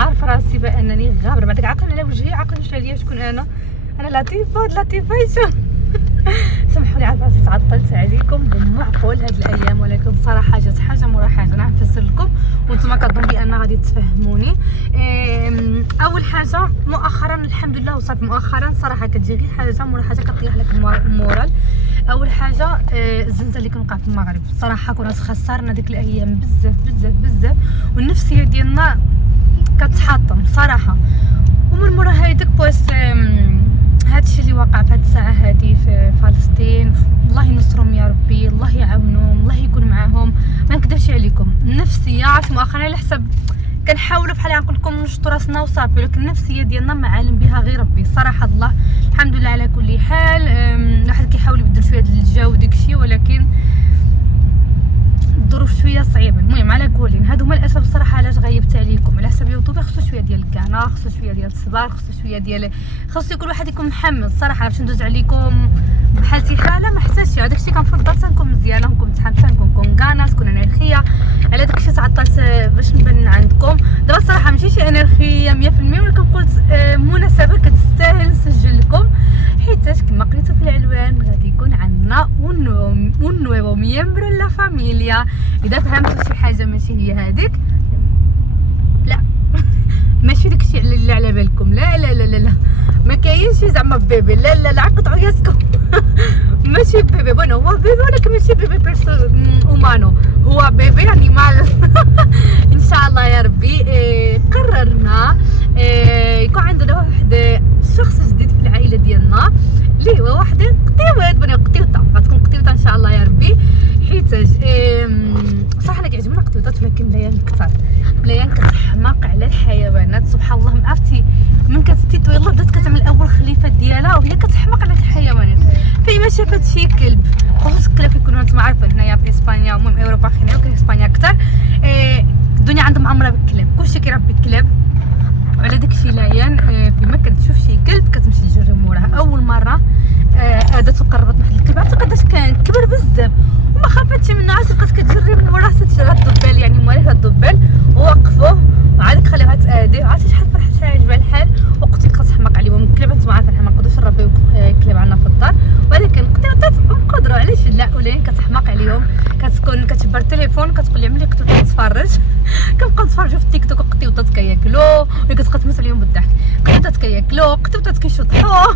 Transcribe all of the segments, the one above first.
عارف راسي بانني غابره. بعدك عاقل على وجهي، عاقل واش عليا شكون انا لطيفه لطيفه. سمحوا لي عاد راسي تعطلت عليكم بمعقول هاد الايام، ولكن بصراحه جات حاجه مورا حاجه. انا غنفسر لكم وانتم كظن بان غادي تفهموني. اول حاجه مؤخرا الحمد لله وصلت مؤخرا صراحه كتجي غير حاجه مورا حاجه كطيح لك المورال. اول حاجه الزلزال اللي كان وقع في المغرب صراحه كنا خسرنا ديك الايام بزاف بزاف بزاف، والنفسيه ديالنا كتحطم صراحه. ومن مورا هيداك بويس هادشي اللي وقع في هاد الساعه هادي في فلسطين، الله ينصرهم يا ربي، الله يعاونهم، الله يكون معاهم. ما نكذبش عليكم النفسيه عرفت مؤخرا على حسب كنحاولوا بحال نقول لكم نشطوا راسنا وصافي، ولكن النفسيه ديالنا ما عالم بها غير ربي صراحه. الله الحمد لله على كل حال. الواحد كيحاول يبدل شويه الجو وداكشي، ولكن الظروف شويه صعيبه. المهم على كلين هادو هما الاسباب الصراحه علاش غيبت عليكم. على حسب يوتيوب خصو شويه ديال الكهنه، خصو شويه ديال الصبر، خصو شويه ديال كل واحد يكون محمد صراحه باش ندوز عليكم بحالتي حاله. ما احتاجش داكشي كنفضل تنكون مزيانه، نكون متحمسه، نكون كانه، تكون انرخيه. على داكشي تعطلت باش نبان عندكم. دابا الصراحه ماشي شي انرخيه 100%، ولكن قلت مناسبه كتستاهل نسجل لكم، حيتاش كما قريتو في العنوان غادي يكون عندنا un nuevo miembro en la familia. اذا فهمتوا شي حاجه ماشي هي هذيك، لا ماشي داكشي اللي على بالكم، لا لا لا لا, لا. ما كاينش زعما بيبي، لا لا لا قطعوا ياسكم. ماشي بيبي، بون هو بيبي ولكن ماشي بيبي بيرسو اومانو، هو بيبي انيمال. ان شاء الله يا ربي. قررنا يكون عندنا واحد شخص جديد في العائله ديالنا اللي هو واحد قطيوات، بني قطيوطه غتكون قطيوطه ان شاء الله يا ربي. حيتاش صراحه انا كيعجبنا قطيوطات، ولكن بلايان كثر، بلايان كتحماق على الحيوانات سبحان الله. ما عرفتي من كتستيتو يلاه بدات كتعمل اول خليفه ديالها وهي كتحماق على الحيوانات. فايما شافت شي كلب، خصوصا الكلاب كيكونوا نتوما عارفين هنايا في اسبانيا، المهم اوروبا خلينا ولكن اسبانيا اكثر. الدنيا عندهم معمره بالكلاب، كلشي كيربي الكلاب. وعلى داكشي لايان فيما كتشوف شي كلب كتمشي تجري موراها. اول مره ادات وقربت من واحد الكلب، عرفتي قداش كان كبر بزاف وما خافتش منه، عاد بقات كتجري من وراه تشرى الضبال، يعني مواليد الضبال ووقفوه وعاد خليوها تادي. عرفتي شحال فرحت شحال عجبها الحال. وقلت لك كتحماق عليهم الكلاب، انتم عارفين حنا ما نقدروش نربيو كلاب عندنا في الدار، ولكن قطيوطات نقدروا، علاش لا. ولكن كتحماق عليهم، كتكون كتجبر التليفون كتقول لي عملي قطيوطه نتفرج. كنبقاو نتفرجوا في التيك توك قطيوطات كياكلوا وكتبقى تمس عليهم بالضحك، قطيوطات كياكلوا، قطيوطات كيشطحوا.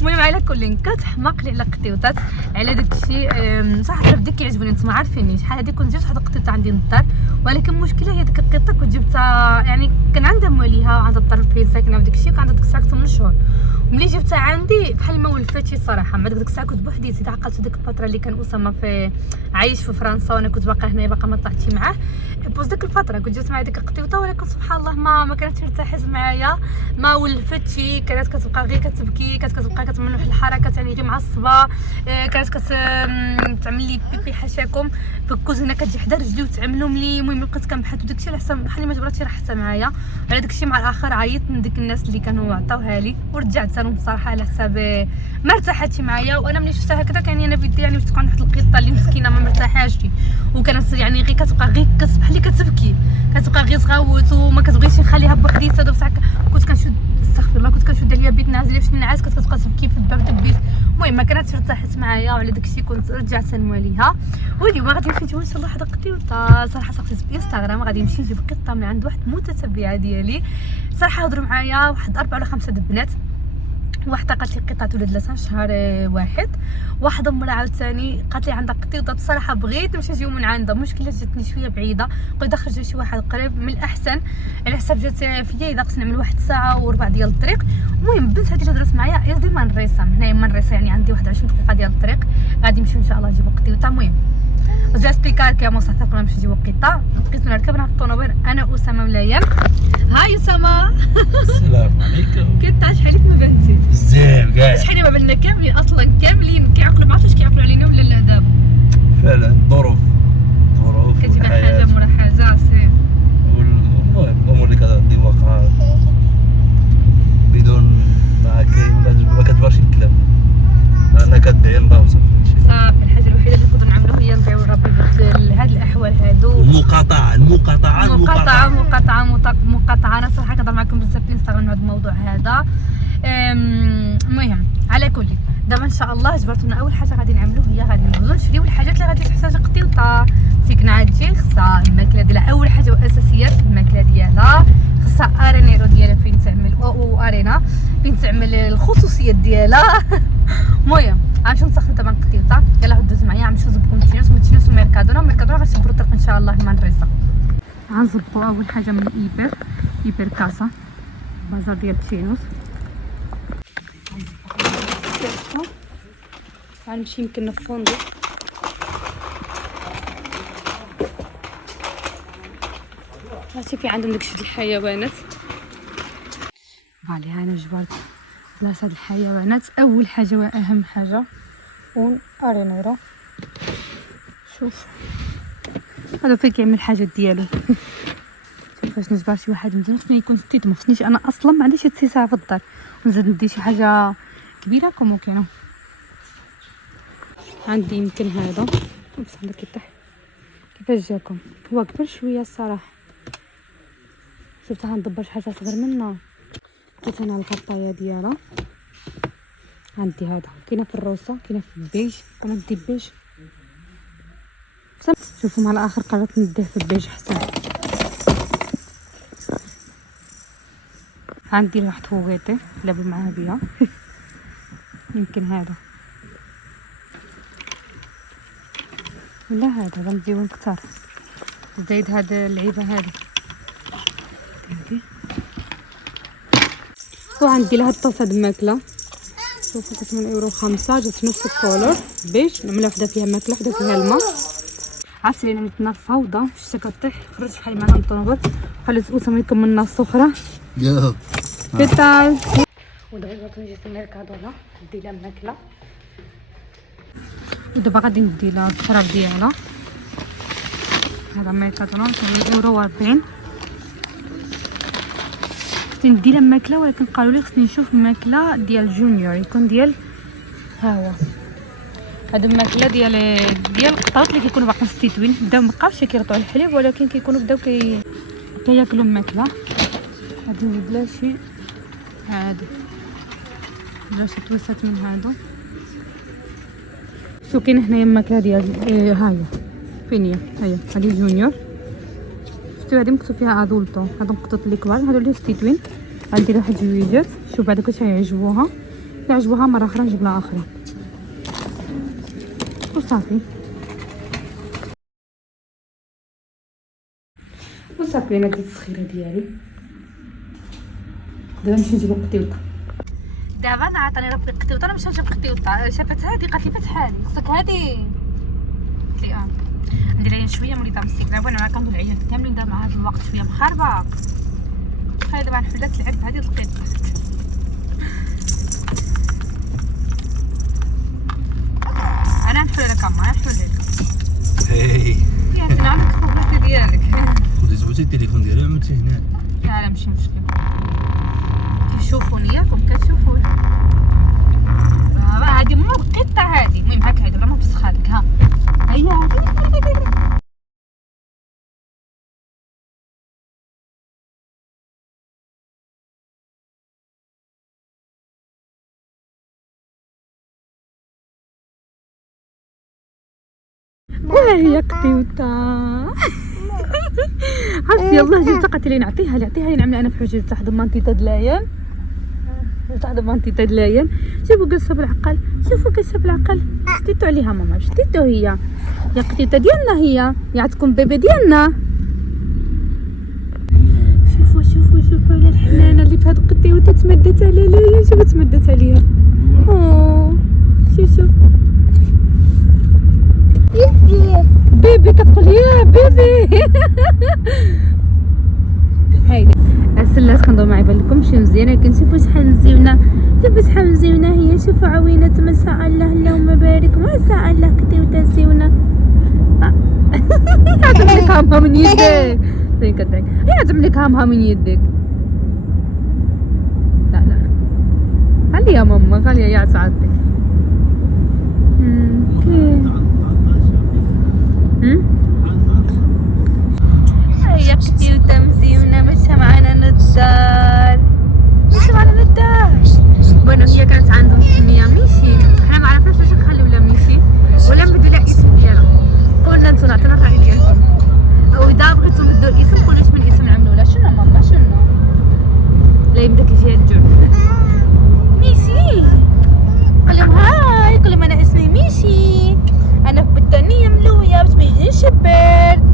المهم على كل كتحماق لي على قطيوطات. على داكشي صراحه بديك كيعجبوني، نتوما عارفيني شحال هادي كنت جبت واحد القطيوطه عندي للدار، ولكن المشكله هي ديك القطه كنت جبتها يعني كان عندها مواليها وعندها الدار فين ساكنه وداكشي، وكان عندها ديك الساعه 8 شهور. وملي جبتها عندي بحال ما ولفتش صراحه. مع ديك الساعه كنت بوحديتي، عقلت ديك الفتره اللي كان اسامه في عايش في فرنسا وانا كنت باقا هنايا باقا ما طلعتش معاه. بوز ديك الفتره كنت جات معايا ديك القطيوطه، ولكن سبحان الله ما كانتش مرتاحه معايا، ما ولفتش، كانت كتبقى غير كتبكي، كتبقى كتعمل واحد الحركات يعني غير معصبه. كانت كتعمل لي بيبي حاشاكم في الكوزينه، كتجي حدا رجلي وتعملهم لي. المهم بقيت كنبحث وداكشي على حسب بحال ما جبرتش راه حتى معايا. على داكشي مع الاخر عيطت من ديك الناس اللي كانوا عطاوها لي ورجعت لهم بصراحه على حساب ما ارتاحتش معايا. وانا ملي شفتها هكذا كان انا بدي يعني تكون واحد القطه اللي مسكينه ما مرتاحاش، وكانت يعني غير كتبقى غير بحال اللي كتبكي، كتبقى غير تغوت وما كتبغيش نخليها بوحديتها. بصح كنت كنشد استغفر الله، كنت كنشد عليها بيت نازله باش نعس، كنت كتبقى تبكي في الباب دبيت. المهم ما كانتش ارتاحت معايا، وعلى داكشي كنت رجعت نمواليها. واليوم غادي نمشي نجيب ان شاء الله واحد القطيوطه. صراحه صافي في انستغرام غادي نمشي نجيب قطه من عند واحد متتبعه ديالي. صراحه هضروا معايا واحد 4 ولا 5 البنات، واحده قالت لي قطعه ولد لها شهر واحد، واحده مرا عاوتاني قالت لي عندها قطيوطه. بصراحه بغيت نمشي نجيو من عندها، مشكله جاتني شويه بعيده، قلت خرج شي واحد قريب من الاحسن على حساب جات فيا اذا خصني نعمل 1 ساعه و4 ديال الطريق. المهم البنت هذه اللي هضرت معايا يزدي منريسه، من هنايا منريسه يعني عندي 21 دقيقه ديال الطريق، غادي نمشيو ان شاء الله نجيبو قطيوطه. المهم جا اسبيكار كي مصطفى قبل ما نمشي نجيبو قطه، بقيت نركبنا في الطونوبيل انا واسامه ملايان. هاي اسامه. السلام عليكم. كنت شحال ما بنتي بزاف كاع، شحال ما بنا كاملين اصلا كاملين كيعقلوا، ما عرفتش كيعقلوا علينا ولا لا. دابا فعلا ظروف كتجيب حاجه مورا حاجه سي. المهم الامور اللي كتعدي واقعه بدون ما كتبغيش الكلام، انا كدعي الله وصافي. صافي الحاجه الوحيده اللي نقدر نعملو هي ندعيو ربي يبدل هاد الاحوال هادو. المقاطعه مقاطعه. انا صراحه كنهضر معكم بزاف في انستغرام هذا الموضوع هذا. المهم على كل دابا ان شاء الله جبرتونا اول حاجه غادي نعملو هي غادي نهزو نشريو الحاجات اللي غادي تحتاج قطيوطه. تيكنا تجي خصها الماكله ديالها، اول حاجه واساسيات الماكله ديالها خصها ارينيرو ديالها فين تعمل او ارينا فين تعمل الخصوصيات ديالها. المهم غنمشيو نسخنو دابا القطيوطه. يلاه دوز معايا غنمشيو نزبقو متينوس وميركادونا غنشبرو الطريق ان شاء الله المنريسه. غنزبقو اول حاجه من ايبر كاسا بازار ديال تينوس. غنمشي يمكن للفندق هاتي في عندهم داكشي ديال الحيوانات. فالي انا جبرت بلاصه د الحيوانات. اول حاجه واهم حاجه ارينيرو. شوف هذا فين كيعمل الحاجات ديالو. شوف فاش نجبر شي واحد مزيان خصني يكون ستيت، ما خصنيش انا اصلا ما عنديش هاد السيساعه في الدار ونزيد ندير شي حاجه كبيره كما كاينه. عندي يمكن هذا بس هذا كيطيح. كيفاش جاكم؟ هو كبر شويه الصراحه. شفت غندبر شي حاجه صغير منها. لقيت انا الغطايه ديالها. عندي هذا كاينه في الروسه كاينه في البيج. انا ندي بيج. شوفوا مع الاخر قررت نديه في البيج حسن. عندي واحد فوغيتي لعبوا معاها بيها. يمكن هذا ولا هذا غنزيون كتار. زايد هاد اللعيبه هذه. وعندي لها الطاسه د الماكله. شوفوا كانت من €5 جات نفس الكولور بيج. نعملها وحده فيها ماكله وحده فيها الماء. عرفتي لينا متنا فوضى شتا كطيح خرجت بحال ما نطنبط خليت اسامه يكملنا السخره. يا كيتال ودابا كنجي في الميركادونا ندي لها الماكله. ودابا غادي ندي لها الشراب ديالها. هذا ميركادونا €40. خصني ندي لها الماكله ولكن قالوا لي خصني نشوف الماكله ديال جونيور يكون ديال ها هو. هاد الماكله ديال القطاوط اللي كيكونوا باقيين في التتوين بداو مابقاوش كيرطوا الحليب ولكن كيكونوا بداو كياكلوا الماكله. غادي نزيد لها شي هادو بلا شي تويسات من هادو. شو كاين هنايا الماكله ديال ها هي فين هي هادي جونيور. شفتو هادي مكتوب فيها ادولتو. هادو القطوط اللي كبار هادو اللي في التتوين. غندير واحد جويجات. شوف بعدا كلشي غيعجبوها. الا عجبوها مره اخرى نجيب لها اخرى وصافي. وصافي انا درت السخيره ديالي. دابا نمشي نجيب القطيوطه. دابا انا عطاني ربي القطيوطه. انا مشيت نجيب القطيوطه. شافت هادي قالت لي فتحالي خصك هادي. قلت لي ندير لها شويه مولي دام السكر. وانا كنقول العيال كاملين دابا مع هذا الوقت شويه مخربه. خلي دابا نحلها تلعب بهذه القطه. انا نحل لك اما نحل لك. هي يا نعمل الفوغيتي ديالك. خدي زوجتي التليفون ديالي عملتيه هنا. لا ماشي مشكل. كيشوفوني ياكم كتشوفوني. هادي مو القطه هادي. المهم هاك هادي ولا ما فسخ هذيك ها هي هادي. وهي قطيوطه. عرفتي يلاه جيت قالت لي نعطيها لي نعملها انا في حجري تحت ضمانتي تدلاين. تحت ضمانتي تدلاين. شوفوا جلسه بالعقل. شوفوا جلسه بالعقل. شتيتو عليها ماما شتيتو هي يا قطيوطه ديالنا. هي يا تكون بيبي ديالنا. شوفوا على الحنانه اللي في هاد القطيوطه. تمدت على ليا. شوفوا تمدت عليها. شوف بيبي كتقول يا بيبي. هايدي السلات كنضو معي بالكم شي مزيانه. لكن شوفوا شحال مزيونه. هي. شوفوا عوينات ما شاء الله اللهم بارك ما شاء الله قطيوطه زيونه. عجبني هامها من يدك. فين كداك عجبني هامها من يدك. لا خليها ماما خليها يا تعطي. للدار. مشيو معنا للدار. بونو هي كانت عندهم سميه ميشي، حنا ما عرفناش واش نخليو لها ميشي ولا نبدلو لها اسم ديالها. قلنا نتو نعطينا الراي ديالكم، او اذا بغيتو نبدلو الاسم قولوا من اسم نعملو لها. شنو ماما شنو؟ لا يبداك يجي الجوع. ميشي قول لهم هاي، قول لهم انا اسمي ميشي، انا في بطانيه ملويه باش ما يجينيش البرد.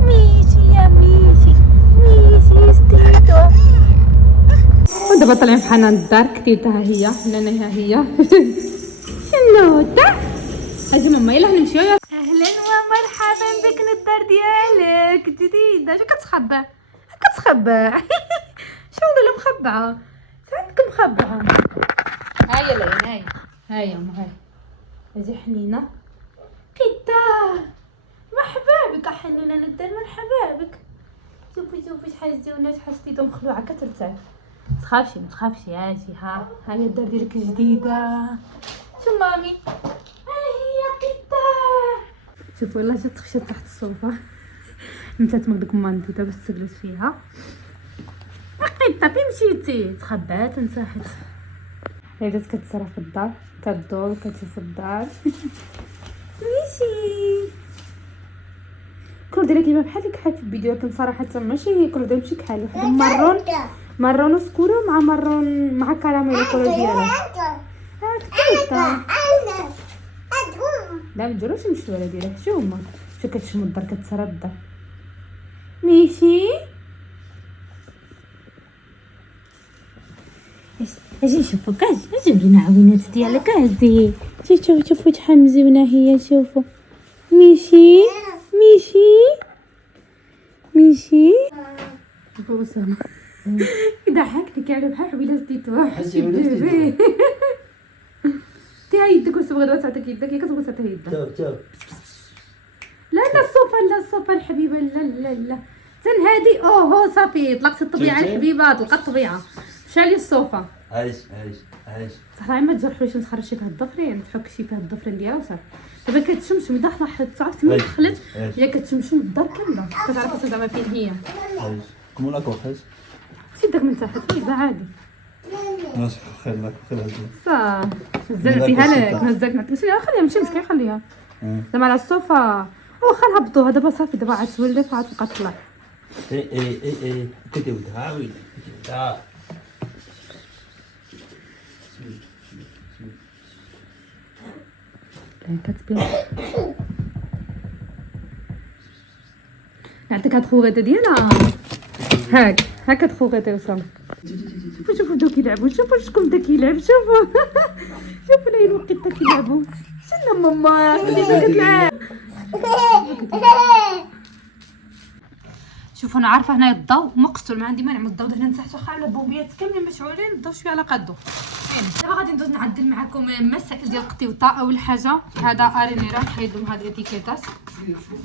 ميشي يا ميشي، ميشي ستيتو. ودابا طالعين بحالنا الدار. كتيبتها ها هي، هنا ها هي. شنوطة اجي ماما يلا نمشيو. اهلا ومرحبا بك للدار ديالك جديده. شو كتخبى كتخبى؟ شو ولا مخبعه؟ شو عندك مخبعه؟ هاي العين هاي ام هاي. اجي حنينه قدام. مرحبا بك حنينه للدار، مرحبا بك. شوفي شحال زوينه شحال شديده مخلوعه كترتاح. متخافش اجي. ها هي الدار ديالك جديده. شو مامي ها هي قطه. شوفوا والله جات خشات تحت الصوفه. مشات مغدك مانديتا باش تجلس فيها. قطه فين مشيتي؟ تخبات انسحت. هي جات كتسرح في الدار، كدور كتشوف الدار. ميشي كل ديالك كيما بحال كحال في الفيديو، لكن صراحه ماشي كل ديال ماشي كحال. واحد مارون وسكوره مع مارون مع كراميل الكره ديالها. هاك لا ما تجروش نمشيو على ديالك. شو هما شو كتشمو الدار كتسرى الدار. ميشي اجي نشوفوك، اجي لينا عوينات ديالك. اجي شوفوا شحال مزيونه هي. شوفوا ميشي شوفوا اسامه يضحكني كاع بحال حبيله سديتوها. تي هاي يدك واش بغيت تعطيك يدك، هي كتبغي تعطيها يدك. لا الصوفه الحبيبه. لا زين هادي هو صافي طلقت الطبيعه الحبيبه. طلقت الطبيعه مشى لي الصوفه. عايش صراحه ما تجرحوش نخرجي فيها الضفرين، تحكشي فيها الضفرين ديالها وصافي. دابا كتشمشم اذا لاحظت عرفت ملي دخلت هي كتشمشم الدار كامله، كتعرف زعما فين هي. كومون لا كوخيش سيدك من تحت كيبا عادي. ماشي خير صافي نزلتيها لك نهزك نعطيك. خليها ماشي مشكل خليها زعما على الصوفه. واخا نهبطوها دابا صافي. دابا عاد تولف عاد تبقى تطلع. كنتي ودها كتبين نعطيك هاد خوغيطه ديالها. هاك هاد خوغيطه وصل. شوفوا بداو كيلعبوا. شوفوا شكون بدا كيلعب. شوفوا لا الوقيته كيلعبوا. شنو ماما خليها كتلعب. شوفوا انا عارفه هنايا الضو مقتل، ما عندي ما نعمل الضو هنا تحت. واخا على بوبيات كاملين مشعولين الضو شويه على قدو. دابا غادي ندوز نعدل معكم مسائل ديال القطيوطه. اول حاجه هذا ارينيرا نحيدو هاد الاتيكيتات.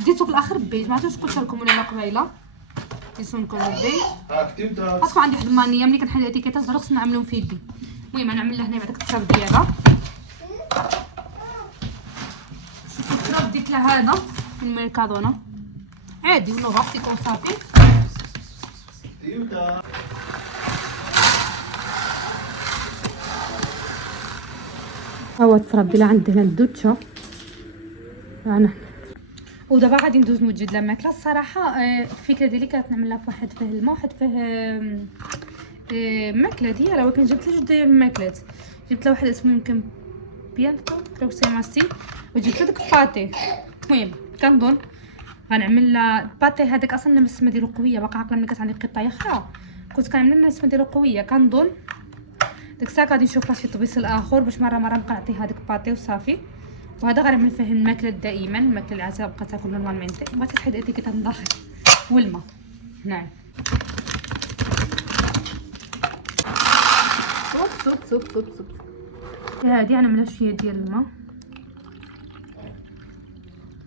ديتو في الاخر بيج، ما عرفتش قلت لكم ولا قبيله. ديتو نكون بيج خاصكم. عندي واحد المانيه ملي كنحيد الاتيكيتات ضروري خصني نعملهم في يدي. المهم نعمل لها هنا بعد التراب ديالها. شوفوا التراب ديت لها هذا من ميركادونا عادي ونغطي كون صافي. هو التراب ديال عندي هنا الدوتشا انا. ودابا غادي ندوز نوجد لها ماكله. الصراحه الفكره ديالي كانت نعملها في واحد فيه الماء وواحد فيه ماكله ديالها، ولكن جبت لها جوج ديال الماكلات. جبت لها واحد اسمه يمكن بيانتو لو سيماسي، وجبت لها داك الباتي. المهم كنظن غنعمل لها الباتي هذاك. اصلا السمه ديالو قويه، باقا عاقله ملي كانت عندي قطايه اخرى كنت كنعمل لها السمه ديالو قويه. كنظن ديك الساعه غادي نشوف راسي طبيس الاخر باش مره نبقى نعطيه هذاك الباتي وصافي. وهذا غنعمل فيه الماكله دائما، الماكله العاديه بقى تاكل نورمالمنتي. بغيت تحيد اتيكيت من الداخل والماء هنايا. صوب هادي غنعملها شويه ديال الماء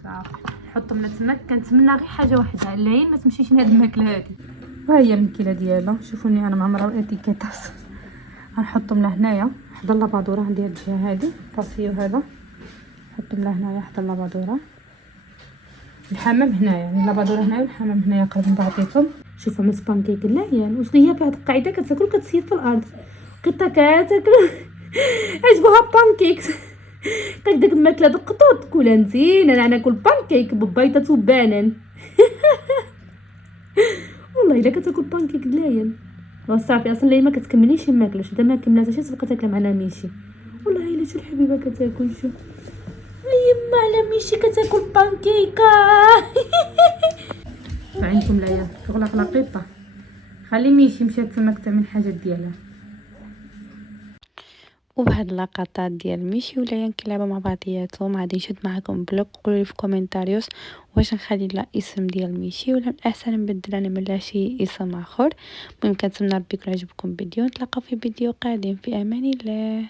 صافي. نحطهم من تما. كنتمنى غير حاجه واحده، العين ما تمشيش لهاد الماكله هادي. ها هي المكيله ديالها. شوفوني انا معمره الاتيكيتات. غنحطهم لهنايا حدا لابادوره عندي هاد الجهه هادي طاسيه. وهذا نحطهم لهنايا حدا لابادوره. الحمام هنايا يعني لابادوره هنايا والحمام هنايا قريب من بعضياتهم. شوف عملت بانكيك لاين، واش هي بهاد القاعده كتاكل كتسيد في الارض، قطه كتاكل عجبوها بانكيكس. قال داك الماكله داك القطوط كلها مزيانه، انا ناكل بانكيك ببيضه وبانان. والله الا كتاكل بانكيك لاين وصافي اصلا اللي ما كتكمليش الماكله، شدا ما كملاتهاش تبقى تاكل معنا ميشي. والله الا شو الحبيبه كتاكل، شو يما على ميشي كتاكل بانكيكه. عندكم لا تغلق لقيطه، خلي ميشي مشات تماك تعمل حاجات ديالها. وبهاد اللقطات ديال ميشي ولا كيلعبوا مع بعضياتهم غادي نشد معكم بلوك. قولوا لي في كومنتاريوس واش نخلي لا اسم ديال ميشي ولا الاحسن نبدل انا من شي اسم اخر. المهم كنتمنى ربي يكون عجبكم الفيديو، نتلاقاو في فيديو قادم، في امان الله.